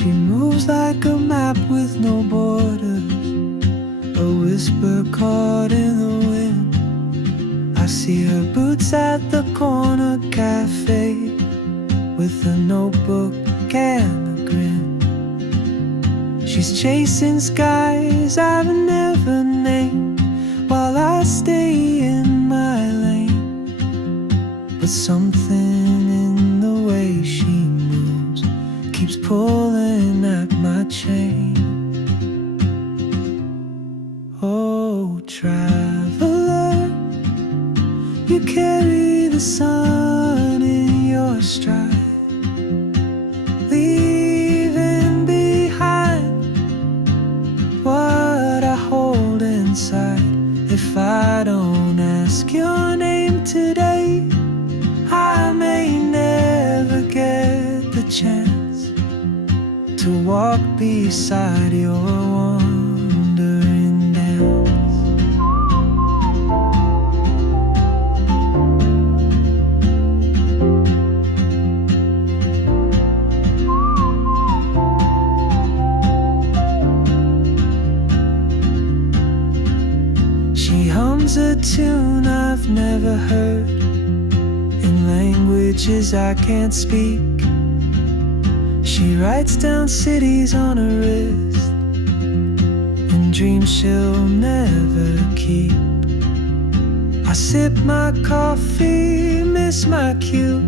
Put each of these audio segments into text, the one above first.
She moves like a map with no borders, a whisper caught in the wind. I see her boots at the corner cafe, with a notebook and a grin. She's chasing skies I've never named, while I stay in my lane. But something in the way she moves keeps pulling at my chain. Oh, traveler, you carry the sun in your stride, leaving behind what I hold inside. If I don't ask your name today, I may never get the chance to walk beside your wandering dance. She hums a tune I've never heard, in languages I can't speak. She writes down cities on her wrist, and dreams she'll never keep. I sip my coffee, miss my cue,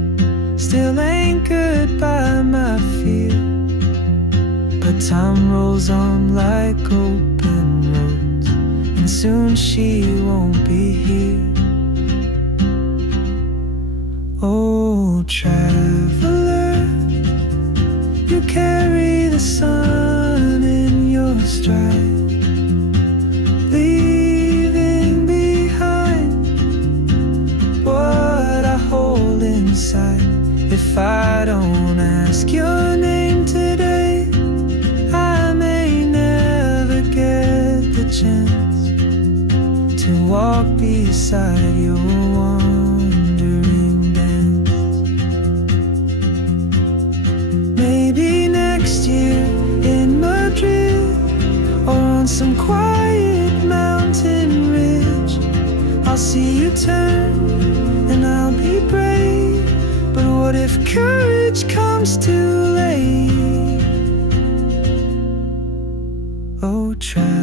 still anchored by my fear. But time rolls on like open roads, and soon she won't be here. Oh, traveler, you carry the sun in your stride, leaving behind what I hold inside. If I don't ask your name today, I may never get the chance to walk beside your wandering dance. Maybe next year in Madrid, or on some quiet mountain ridge, I'll see you turn and I'll be brave. But what if courage comes too late? Oh, try